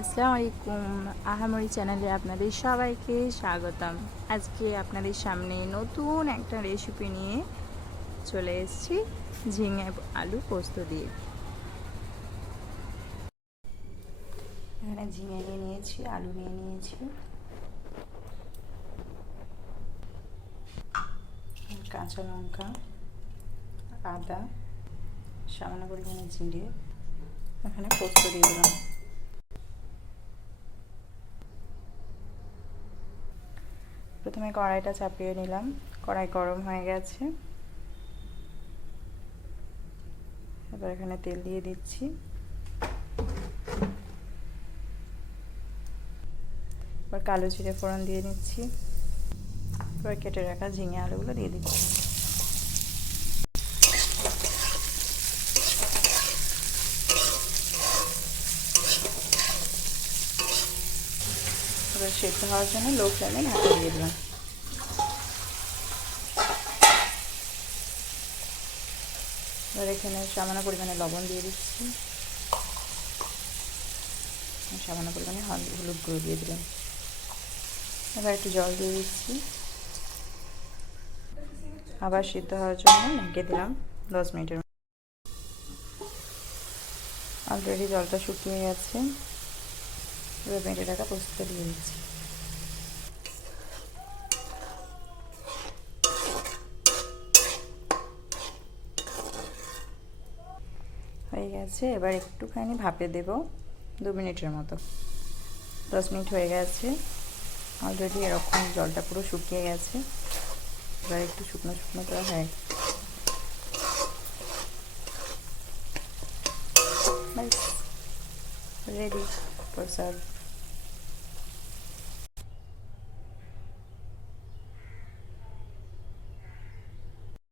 আসসালামু আলাইকুম। আহামরি চ্যানেলে আপনাদের সবাইকে স্বাগতম। আজকে আপনাদের সামনে নতুন একটা রেসিপি নিয়ে চলে এসেছি, ঝিঙে আলু পোস্ত দিয়ে। এখানে ঝিঙে নিয়ে নিয়েছি, আলু নিয়ে নিয়েছি। কাঁচা লঙ্কা, আদা, সামান্য পরিমাণে জিরে, এখানে পোস্ত দিয়ে দিলাম। প্রথমে কড়াইটা চাপিয়ে নিলাম। কড়াই গরম হয়ে গেছে। এবার এখানে তেল দিয়ে দিচ্ছি। এবার কালো জিরে ফোড়ন দিয়ে নিচ্ছি। এবার কেটে রাখা ঝিঙে আলুগুলো দিয়ে দিচ্ছি। এবার সেদ্ধ হওয়ার জন্য লো ফ্লেমে ঢাকা দিয়ে দিলাম। এবার এখানে সামান্য পরিমাণে লবণ দিয়ে দিচ্ছি। সামান্য পরিমাণে হলুদ গুঁড়ো দিয়ে দিলাম। এবার একটু জল দিয়ে দিচ্ছি। আবার সিদ্ধ হওয়ার জন্য ঢেকে দিলাম দশ মিনিটের অলরেডি জলটা শুকিয়ে গেছে। এবার বেঁটে টাকা পোস্ত দিয়ে দিচ্ছি। হয়ে গেছে, এবার একটুখানি ভাপে দেব, দু মিনিটের মতো। দশ মিনিট হয়ে গেছে অলরেডি এরকম জলটা পুরো শুকিয়ে গেছে। এবার একটু শুকনো শুকনো করা হয়। Ready por ser